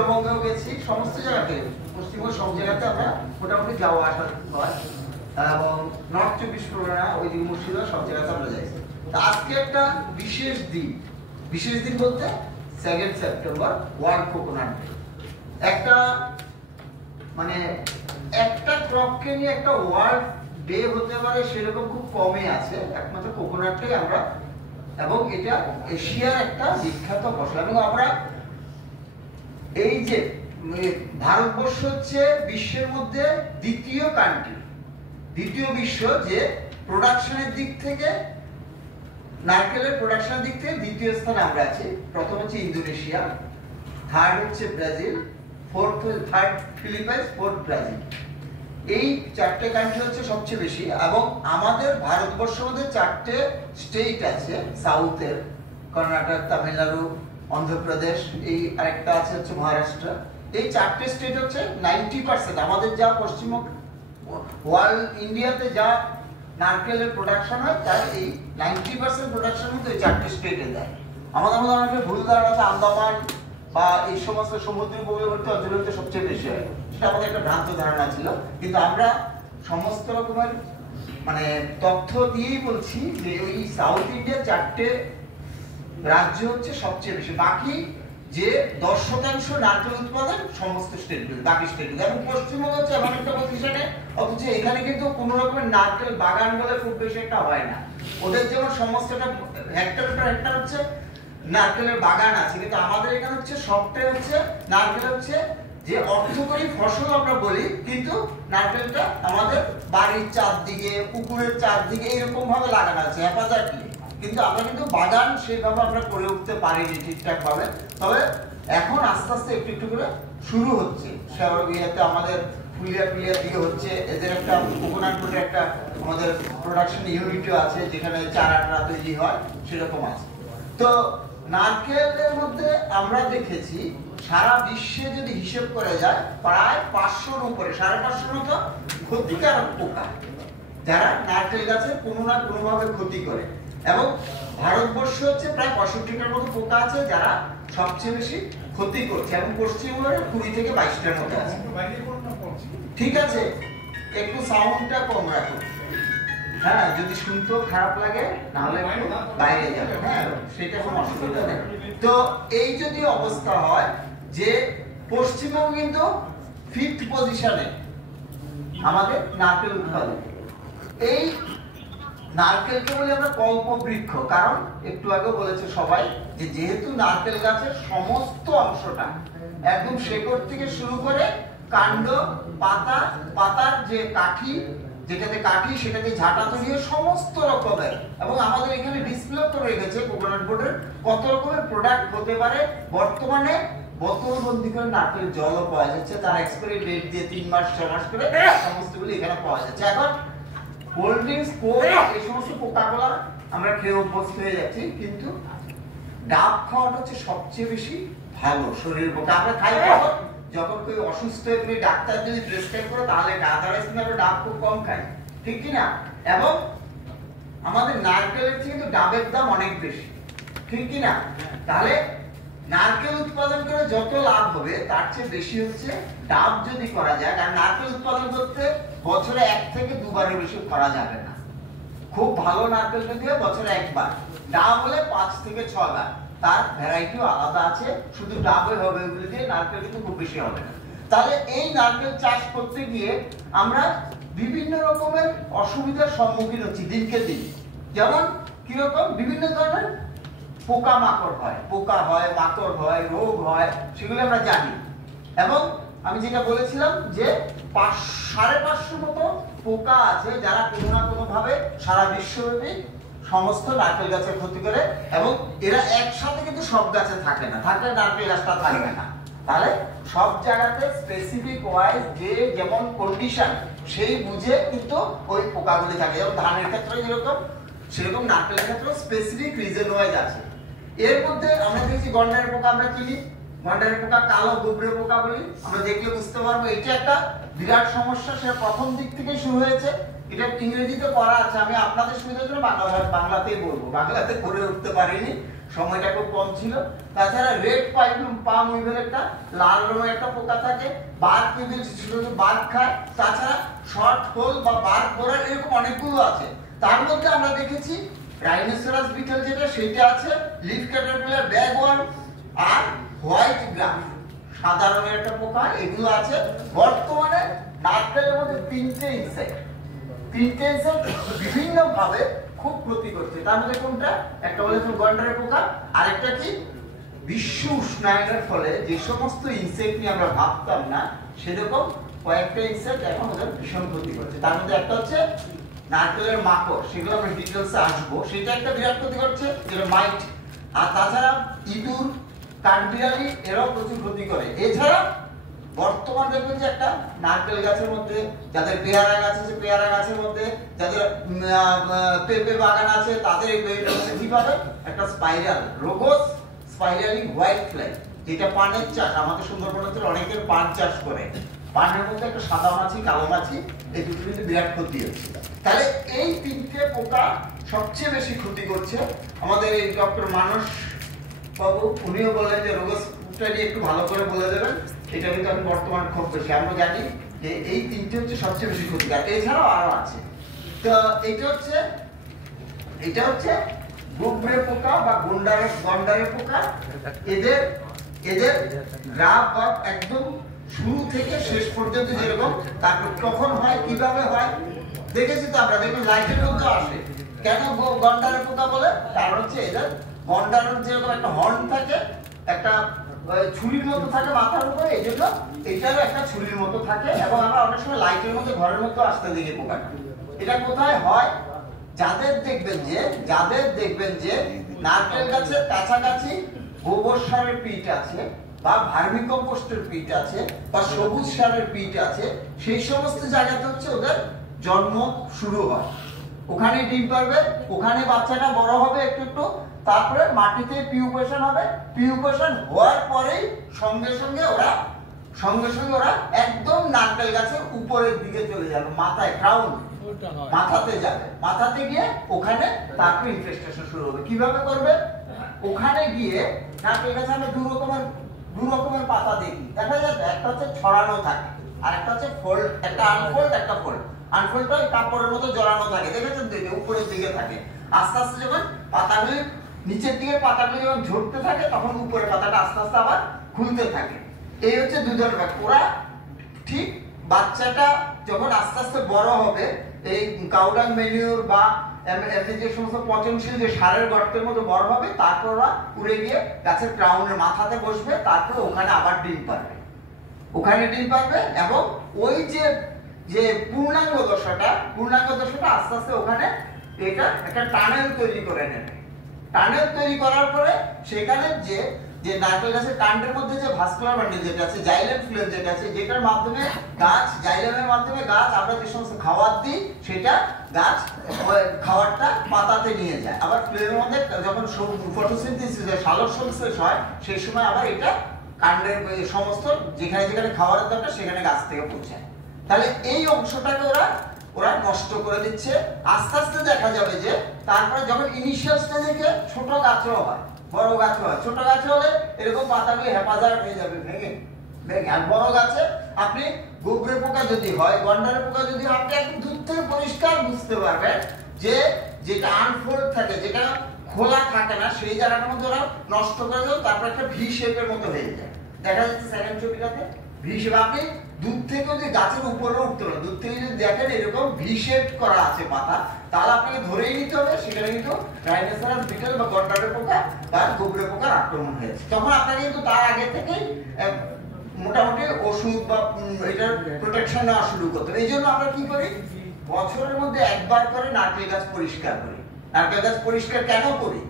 উত্তরবঙ্গেও গেছি, সমস্ত জায়গাতে, পশ্চিমবঙ্গের সব জায়গাতে আমরা মোটামুটি যাওয়া আসা হয়, এবং নর্থ 24 পরগনা, ওইদিকে মুর্শিদাবাদ, সব জায়গাতে আমরা যাই। আজকে একটা বিশেষ দিন বলতে 2 সেপ্টেম্বর ওয়ার্ল্ড কোকোনাট ডে। একটা মানে একটা ক্রপকে নিয়ে একটা ওয়ার্ল্ড ডে হতে পারে সেরকম খুব কমই আছে, একমাত্র কোকোনাটটাই আমরা, এবং এটা এশিয়ার একটা বিখ্যাত ফসল। এবং আমরা এই যে ভারতবর্ষ হচ্ছে বিশ্বের মধ্যে দ্বিতীয় কান্ট্রি, দ্বিতীয় বিশ্ব যে প্রোডাকশনের দিক থেকে, নারকেলের প্রোডাকশনের দিক থেকে দ্বিতীয় স্থানে আমরা আছি। প্রথম হচ্ছে ইন্দোনেশিয়া, থার্ড হচ্ছে Brazil, third Philippines, fourth Brazil. এই 4টে কান্ট্রি হচ্ছে সবচেয়ে বেশি। এবং আমাদের ভারতবর্ষের মধ্যে 4টে স্টেট আছে সাউথের, কর্ণাটক, তামিলনাড়ু, অন্ধ্রপ্রদেশ, এই আরেকটা আছে হচ্ছে মহারাষ্ট্র। এই 4টে স্টেট হচ্ছে 90%, আমাদের যা পশ্চিমবঙ্গ ওয়ার্ল্ড ইন্ডিয়াতে যা নারকেলের প্রোডাকশন হয় তার এই 90% প্রোডাকশন মধ্যে 4টে স্টেটে দেয়। আমাদের মধ্যে অনেকে ভুল ধারণা আছে আন্দামান বা এই সমস্ত সমুদ্র উপকূলবর্তী অঞ্চলগুলোতে সবচেয়ে বেশি হয়, সেটা আমাদের একটা ভ্রান্ত ধারণা ছিল। কিন্তু আমরা সমস্ত রকমের মানে তথ্য দিয়েই বলছি যে ওই সাউথ ইন্ডিয়ার 4টে রাজ্য হচ্ছে সবচেয়ে বেশি। বাকি যে 10% নারকেল উৎপাদন সমস্ত স্টেটগুলো, বাকি স্টেটগুলো। এবং পশ্চিমবঙ্গ হচ্ছে এমন একটা পজিশনে, অথচ এখানে কিন্তু কোনো রকমের নারকেল বাগান বলে খুব বেশি একটা হয় না। ওদের যেমন সমস্তটা হেক্টর পর হেক্টর হচ্ছে নারকেলের বাগান আছে, কিন্তু আমাদের এখানে হচ্ছে সবটাই হচ্ছে নারকেল হচ্ছে যে অর্থকরী ফসল আমরা বলি, কিন্তু নারকেলটা আমাদের বাড়ির চারদিকে, পুকুরের চারদিকে এরকম ভাবে লাগানো আছে হেফাজতলি, কিন্তু আমরা কিন্তু বাগান সেইভাবে আমরা করে উঠতে পারিনি ঠিকঠাক ভাবে। তবে এখন আস্তে আস্তে একটু একটু করে শুরু হচ্ছে। ইয়েতে আমাদের ফুলিয়া দিয়ে হচ্ছে, এদের একটা কোকোনাট বলে একটা আমাদের প্রোডাকশন ইউনিটও আছে যেখানে চারাটা তৈরি হয়, সেরকম আছে। তো নারকেলের মধ্যে আমরা দেখেছি সারা বিশ্বে যদি হিসেব করে যায় প্রায় 500-র উপরে, 550-র মতো ক্ষতিকারক পোকা যারা নারকেল গাছের কোনো না কোনো ভাবে ক্ষতি করে। এবং ভারতবর্ষ হচ্ছে প্রায় 65টার মতো পোকা আছে যারা সবচেয়ে বেশি ক্ষতি করছে, এবং পশ্চিমবঙ্গের 20 থেকে 22টার মতো আছে। ঠিক আছে, একটু সাউন্ডটা কম রাখো, হ্যাঁ, যদি শুনতেও খারাপ লাগে নাহলে একটু বাইরে যাবে, হ্যাঁ, সেটা কোনো অসুবিধা নেই। তো এই যদি অবস্থা হয় যে পশ্চিমবঙ্গ কিন্তু 5th পজিশনে আমাদের নারকেল উৎপাদন। এই নারকেলকে বলি আমরা কল্পবৃক্ষ, কারণ একটু আগে বলেছে সবাই যে যেহেতু নারকেল গাছের সমস্ত অংশটা একদম শেকড় থেকে শুরু করে কাণ্ড, পাতার যে কাঠি, যেটাতে কাঠি সেটাতে ঝাঁটা তৈরি হয় সমস্ত রকমের। এবং আমাদের এখানে ডিসপ্লে করে রেখেছে কোকোনাট বোর্ডের কত রকমের প্রোডাক্ট হতে পারে। বর্তমানে বোতলবন্দি করে নারকেল জলও পাওয়া যাচ্ছে, তার এক্সপায়ারি ডেট দিয়ে 3 মাস 6 মাস করে সমস্তগুলো এখানে পাওয়া যাচ্ছে। এখন কোল্ড ড্রিঙ্কস, কোক, এই সমস্ত কোকা-কোলা আমরা খেয়ে অভ্যস্ত হয়ে যাচ্ছি, কিন্তু ডাব খাওয়াটা হচ্ছে সবচেয়ে বেশি ভালো শরীরের পক্ষে। আমরা খাই কখন? যখন কেউ অসুস্থ হয়ে গেলে ডাক্তার যদি প্রেসক্রাইব করে তাহলে আদারওয়াইজ কিন্তু আমরা ডাব খুব কম খাই, ঠিক কি না? এবং আমাদের নারকেলের থেকে কিন্তু ডাবের দাম অনেক বেশি, ঠিক কি না? তাহলে নারকেল উৎপাদন করে যত লাভ হবে তার চেয়ে বেশি হচ্ছে ডাব যদি করা যায়। কারণ নারকেল উৎপাদন করতে বছরে 1 থেকে 2 বারের বেশি করা যাবে না। খুব ভালো নারকেল যদি হয় বছরে 1 বার, ডাব হলে 5 থেকে 6 বার। তার ভ্যারাইটিও আলাদা আছে, শুধু ডাবই হবে ওগুলো দিয়ে, নারকেল কিন্তু খুব বেশি হবে না। তাহলে এই নারকেল চাষ করতে গিয়ে আমরা বিভিন্ন রকমের অসুবিধার সম্মুখীন হচ্ছি দিনকে দিন। যেমন কিরকম? বিভিন্ন ধরনের পোকামাকড় হয়, পোকা হয়, মাকড় হয়, রোগ হয়, সেগুলো আমরা জানি। এবং আমি যেটা বলেছিলাম যে 550 মতো পোকা আছে যারা কোনো না কোনো ভাবে সারা বিশ্বব্যাপী সমস্ত নারকেল গাছের ক্ষতি করে। এবং এরা একসাথে কিন্তু সব গাছে থাকে না, থাকলে নারকেল গাছটা থাকবে না। তাহলে সব জায়গাতে স্পেসিফিক ওয়াইজ যে যেমন কন্ডিশন সেই বুঝে কিন্তু ওই পোকাগুলি থাকে। যেমন ধানের ক্ষেত্রে যেরকম, সেরকম নারকেলের ক্ষেত্রে স্পেসিফিক রিজন ওয়াইজ আছে। এর মধ্যে আমরা দেখছি গন্ডারের পোকা, আমরা চিনি গন্ডারের পোকা, কালো গুবরে পোকা বলি, আমরা দেখলে বুঝতে পারবো এটা একটা বিরাট সমস্যা। সেটা প্রথম দিক থেকে শুরু হয়েছে। এটা ইংরেজিতে করা আছে, আমি আপনাদের সুবিধার জন্য বাংলাতেই বলবো, বাংলাতে করে উঠতে পারিনি সময়টা খুব কম ছিল। তাছাড়া রেড পাম উইভেল একটা লাল রঙের একটা পোকা থাকে, বার্ক উইভেল ছোট ছোট বার্ক খায়, তাছাড়া শর্ট হোল বা বার্ক বোরার এরকম অনেকগুলো আছে। তার মধ্যে আমরা দেখেছি রাইনোসেরাস বিটল যেটা সেটা আছে, লিফ ক্যাটারপিলার, ব্যাগওয়ার্ম আর হোয়াইট গ্রাফ সাদা রঙের একটা পোকা, এগুলো আছে। বর্তমানে নারকেলের মধ্যে তিনটে ইনসেক্ট বিভিন্ন ভাবে খুব ক্ষতি করছে। তার মধ্যে কোনটা? একটা বলে গন্ডারের পোকা, আরেকটা কি বিশ্ব উষ্ণায়নের ফলে যে সমস্ত ইনসেক্ট নিয়ে আমরা ভাবতাম না সেরকম কয়েকটা ইনসেক্ট এখন ওদের ভীষণ ক্ষতি করছে। তার মধ্যে একটা হচ্ছে নারকেলের মাকড়, সেগুলো আমরা ডিটেলসে আসবো, সেটা একটা বিরাট ক্ষতি করছে যেটা মাইট। আর তাছাড়া ইঁদুর, কাঠবিড়ালি এরাও প্রচুর ক্ষতি করে। এছাড়া বর্তমান দেখবেন যে একটা নারকেল গাছের মধ্যে, যাদের পেয়ারা গাছ আছে পেয়ারা গাছের মধ্যে, যাদের পেঁপে বাগান আছে তাদের কি পাবে একটা স্পাইরাল রোগস স্পাইরালিং হোয়াইট ফ্লাই, যেটা পানের চাষ, আমাদের সুন্দরবনের অনেকের পান চাষ করে, পানের মধ্যে একটা সাদা মাছি কালো মাছি, এই দুটো কিন্তু বিরাট ক্ষতি হচ্ছে। তাহলে এই তিনটে পোকা সবচেয়ে বেশি ক্ষতি করছে। আমাদের এই ডক্টর মানস বাবু উনিও বললেন যে রোগসটা নিয়ে একটু ভালো করে বলে দেবেন, এটা কিন্তু এখন বর্তমান খুব বেশি আমরা জানি যে এই তিনটে হচ্ছে সবচেয়ে বেশি ক্ষতিকারক। এছাড়াও আরো আছে। তো এটা হচ্ছে গুবরে পোকা বা গন্ডারের পোকা। এদের গ্রাফ বা একদম শুরু থেকে শেষ পর্যন্ত যেরকম, তারপর কখন হয় কিভাবে হয় দেখেছি তো আমরা, দেখুন লাইটের মধ্যে আসে। কেন গন্ডারের পোকা বলে? কারণ হচ্ছে এদের গন্ডারের যেরকম একটা হর্ন থাকে, একটা ছুরির মতো থাকে মাথার উপরে, এই জন্য এটারও একটা ছুরির মতো থাকে। এবং আমরা অনেক সময় লাইটের মধ্যে ঘরের মধ্যে আসতে দেখি পোকাটা। এটা কোথায় হয়? যাদের দেখবেন যে নারকেল গাছের কাছাকাছি গোবর সারের পিট আছে বা ভার্মি কম্পোস্টের পিট আছে বা সবুজ সারের পিট আছে, সেই সমস্ত জায়গাতে হচ্ছে ওদের জন্ম শুরু হয়। ওখানে ডিম পারবে, ওখানে বাচ্চাটা বড় হবে একটু একটু, তারপরে মাটিতে পিউপেশন হবে। পিউপেশন হওয়ার পরেই সঙ্গে সঙ্গে ওরা একদম নারকেল গাছের উপরের দিকে চলে যাবে, মাথায় ক্রাউন মাথাতে যাবে। মাথাতে গিয়ে ওখানে তারপর ইনফেস্টেশন শুরু হবে। কিভাবে করবে? ওখানে গিয়ে নারকেল গাছে আমরা দু রকমের পাতা দেখি, দেখা যাবে একটা হচ্ছে ছড়ানো থাকে আর একটা হচ্ছে ফোল্ড, একটা আনফোল্ড একটা ফোল্ড। আনফোল্ডটা কাপড়ের মতো জড়ানো থাকে, দেখেছেন তো, এটা উপরের দিকে থাকে। আস্তে আস্তে যখন পাতাগুলি নিচের দিকে পাতাগুলি যখন ঝরতে থাকে তখন উপরের পাতাটা আস্তে আস্তে আবার খুলতে থাকে। এই হচ্ছে দুই ধরনের। ওরা ঠিক বাচ্চাটা যখন আস্তে আস্তে বড় হবে, এই কাউডাং ম্যানিউর বা যে সমস্ত পচনশীল যে সারের গর্তের মতো বড় হবে, তারপর ওরা উড়ে গিয়ে গাছের ক্রাউনের মাথাতে বসবে, তারপর ওখানে আবার ডিম পারবে। এবং ওই যে পূর্ণাঙ্গ দশাটা আস্তে আস্তে ওখানে এটা একটা টানেল তৈরি করে নেবে। টানেল তৈরি করার পরে সেখানে যে নারকেল গাছের কাণ্ডের মধ্যে যে ভাস্কুলার বান্ডেল যেটা আছে, জাইলেম ফ্লেম যেটা আছে, যেটার মাধ্যমে জাইলেমের মাধ্যমে গাছ আমরা যে সমস্ত খাবার দিই, সেটা গাছ খাবারটা পাতাতে নিয়ে যায়। আবার ফ্লেমের মধ্যে যখন ফটোসিনথেসিস হয়, সালোক সংশ্লেষ হয়, সেই সময় আবার এটা কাণ্ডের সমস্ত যেখানে যেখানে খাবারের দরকার সেখানে গাছ থেকে পৌঁছায়। তাহলে এই অংশটাকে ওরা নষ্ট করে দিচ্ছে। আস্তে আস্তে দেখা যাবে যে তারপরে যখন ইনিশিয়াল স্টেজে ছোট গাছও হয়, বড় গাছ হয়, ছোট গাছ হলে এরকম পাতাগুলি হেফাজত হয়ে যাবে ভেঙে। আর বড় গাছে আপনি গুবরে পোকা যদি হয়, গন্ডারের পোকা যদি হয়, আপনি একদম দূর থেকে পরিষ্কার বুঝতে পারবেন যে যেটা আনফোল্ড থাকে, যেটা খোলা থাকে না, সেই জায়গাটার মধ্যে ওরা নষ্ট করে দেয়। তারপর একটা ভি শেপের মতো হয়ে যায়, দেখা যাচ্ছে সেকেন্ড ছবিটাতে ভি শেপ। আপনি দূর থেকে যদি গাছের উপরে উঠতে হবে, দূর থেকে যদি দেখেন এরকম ভি শেপ করা আছে পাতা, তাহলে আপনাকে ধরেই নিতে হবে সেখানে কিন্তু রাইনোসেরাস বিটল বা গন্ডারের পোকা বা গুবরে পোকার আক্রমণ হয়েছে। তখন আপনাকে কিন্তু তার আগে থেকেই মোটামুটি ওষুধ বা এটার প্রোটেকশন নেওয়া শুরু করতে হবে। এই জন্য আমরা কি করি? বছরের মধ্যে একবার করে নারকেল গাছ পরিষ্কার করি। নারকেল গাছ পরিষ্কার কেন করি?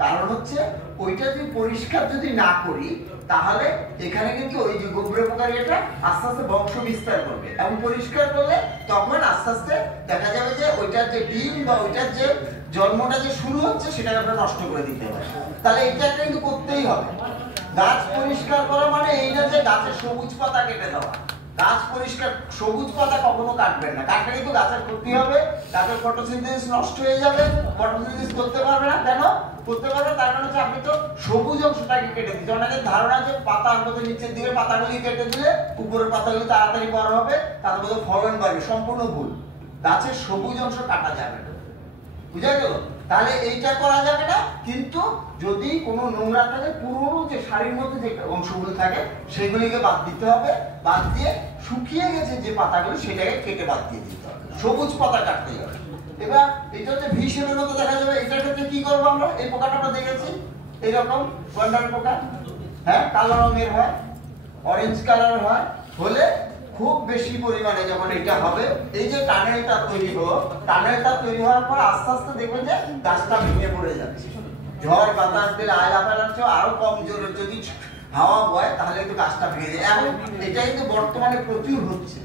কারণ হচ্ছে ওইটা যদি পরিষ্কার যদি না করি, তাহলে এখানে কিন্তু ওই যে গুবরে পোকার এটা আস্তে আস্তে বংশ বিস্তার করবে। এবং পরিষ্কার করলে তখন আস্তে আস্তে দেখা যাবে যে ওইটার যে ডিম বা ওইটার যে জন্মটা যে শুরু হচ্ছে সেটাকে আমরা নষ্ট করে দিতে হবে। তাহলে এটা কিন্তু করতেই হবে। গাছ পরিষ্কার করা মানে এই না যে গাছের সবুজ পাতা কেটে দেওয়া, গাছ পরিষ্কার, সবুজ পাতা কখনো কাটবেন না, কাটলে কিন্তু গাছের ক্ষতি হবে, গাছের ফটোসিনথেসিস নষ্ট হয়ে যাবে, ফটোসিনথেসিস করতে পারবে না। কেন করতে পারবে? তার কারণ হচ্ছে আপনি তো সবুজ অংশটাকে কেটে দিচ্ছেন। অনেকের ধারণা যে পাতার মধ্যে নিচের দিকে পাতাগুলি কেটে দিলে উপরের পাতাগুলি তাড়াতাড়ি বড় হবে, তার মধ্যে ফলন বাড়বে। সম্পূর্ণ ভুল। গাছের সবুজ অংশ কাটা যাবে না, বুঝা গেল? তাহলে এইটা করা যাবে না। কিন্তু যদি কোনো নোংরা থাকে, পুরনো যে শাড়ির মধ্যে যে অংশগুলো থাকে সেগুলিকে বাদ দিতে হবে। বাদ দিয়ে শুকিয়ে গেছে যে পাতাগুলো সেটাকে কেটে বাদ দিয়ে দিতে হবে, সবুজ পাতা কাটতে হবে। এবার এটা হচ্ছে ভি শেপের মতো দেখা যাবে। এটার ক্ষেত্রে কি করবো আমরা? এই পোকাটা আমরা দেখেছি এইরকম গন্ডার পোকা, হ্যাঁ, কালো রঙের হয়, অরেঞ্জ কালার হয়, হলে খুব বেশি পরিমাণে যখন এটা হবে, এই যে টানেলটা তৈরি হলো, টানেলটা তৈরি হওয়ার পর আস্তে আস্তে দেখবেন যে গাছটা ভেঙে পড়ে যাচ্ছে। ঝড় বাতাস দিলে আয়লা ফেলাচ্ছে, আরো কম জোরে যদি হাওয়া বয় তাহলে কিন্তু গাছটা ভেঙে যায়। এখন এটা কিন্তু বর্তমানে প্রচুর হচ্ছে।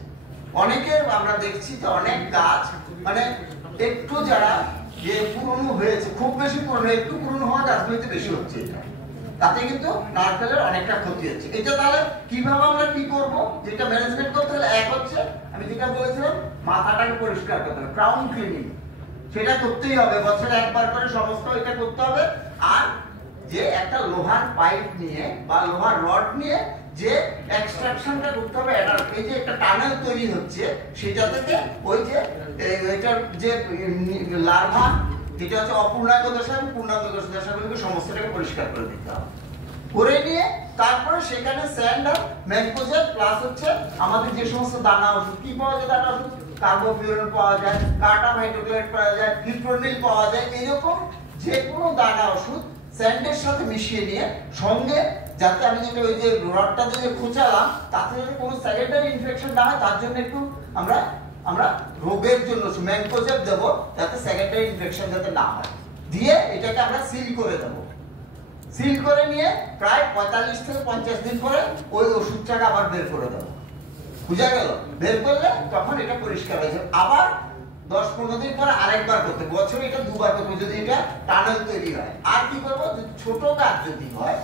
অনেকের আমরা দেখছি যে অনেক গাছ মানে একটু যারা যে পুরনো হয়েছে, খুব বেশি পুরনো, একটু পুরনো হওয়া গাছগুলিতে বেশি হচ্ছে এটা। তাতে কিন্তু নারকেলের অনেকটা ক্ষতি হচ্ছে। এটা তাহলে কিভাবে আমরা কি করব? যেটা ম্যানেজমেন্ট করতে হলে, এক হচ্ছে আমি যেটা বলেছিলাম মাথাটাকে পরিষ্কার করতে হবে, ক্রাউন ক্লিনিং, সেটা করতেই হবে। বছরে একবার করে সমস্ত এটা করতে হবে। আর যে একটা লোহার পাইপ নিয়ে বা লোহার রড নিয়ে যে এক্সট্রাকশনটা করতে হবে, এই যে একটা টানেল তৈরি হচ্ছে সেটা থেকে ওই যে এটার যে লার্ভা, যেটা হচ্ছে অপূর্ণাঙ্গ দশা এবং পূর্ণাঙ্গ দশাগুলোকে সমস্তটাকে পরিষ্কার করে দিতে হবে। করে নিয়ে তারপরে সেখানে স্যান্ড আর ম্যানকোজেব প্লাস হচ্ছে আমাদের যে সমস্ত দানা ওষুধ, কি পাওয়া যায় দানা ওষুধ? কার্বোফিউরন পাওয়া যায়, কার্টাম হাইড্রোক্লোরাইড পাওয়া যায়, ফিপ্রোনিল পাওয়া যায়। এরকম যে কোনো দানা ওষুধ স্যান্ডের সাথে মিশিয়ে নিয়ে সঙ্গে, যাতে আমি যেটা ওই যে রডটা দিয়ে খোঁচালাম তাতে যাতে কোনো সেকেন্ডারি ইনফেকশন না হয় তার জন্য একটু আমরা রোগের জন্য ম্যানকোজেব দেবো, যাতে সেকেন্ডারি ইনফেকশন যাতে না হয়। দিয়ে এটাকে আমরা সিল করে দেবো। সিল করে নিয়ে প্রায় 45 থেকে 50 দিন পরে ওই ওষুধটাকে আবার বের করে দেবো। বুঝা গেল? বের করলে তখন এটা পরিষ্কার হয়ে যাবে। আবার 10-15 দিন পরে আরেকবার করতে, বছরে এটা দুবার করতে, যদি এটা টানেল তৈরি হয়। আর কি করবো? ছোট গাছ যদি হয়,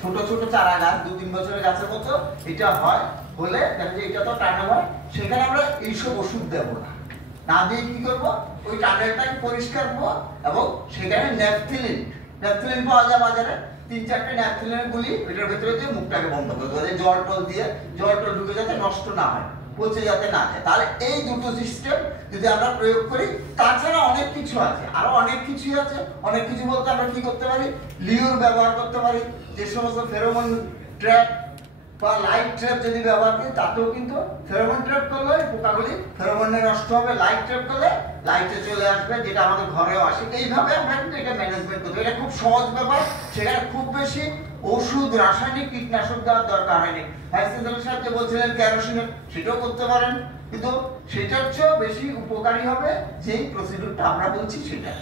ছোট ছোট চারা গাছ, 2-3 বছরের গাছের মতো এটা হয়, হলে দেখো যে এটা তো টানেল হয়, সেখানে আমরা এইসব ওষুধ দেবো না। না দিয়ে কি করবো? ওই টানেলটাকে পরিষ্কার করবো এবং সেখানে ন্যাপথলিন পাওয়া যায় বাজারে, 3-4টে ন্যাপথলিন গুলি ওইটার ভিতরে দিয়ে মুখটাকে বন্ধ করে দেবো, জল টল দিয়ে, জল টল ঢুকে যাতে নষ্ট না হয়, পচে যাতে না যায়। তাহলে এই দুটো সিস্টেম যদি আমরা প্রয়োগ করি, তাছাড়া অনেক কিছু আছে, আরো অনেক কিছুই আছে। অনেক কিছু বলতে আমরা কি করতে পারি? লিউর ব্যবহার করতে পারি, যে সমস্ত ফেরোমন ট্র্যাপ বা লাইট ট্র্যাপ যদি ব্যবহার করি, তাতেও কিন্তু ফেরোমন ট্র্যাপ করলে পোকাগুলি ফেরোমনে নষ্ট হবে, লাইট ট্র্যাপ করলে লাইটে চলে আসবে, যেটা আমাদের ঘরেও আসে। এইভাবে আমরা কিন্তু এটা ম্যানেজমেন্ট করতে, এটা খুব সহজ ব্যাপার। সেখানে খুব বেশি ওষুধ, রাসায়নিক কীটনাশক দেওয়ার দরকার হয়নি। হাইসেন্সের সাথে বলছিলেন কেরোসিন, সেটাও করতে পারেন, কিন্তু সেটার চেয়েও বেশি উপকারী হবে যেই প্রসিডিউরটা আমরা বলছি সেটা।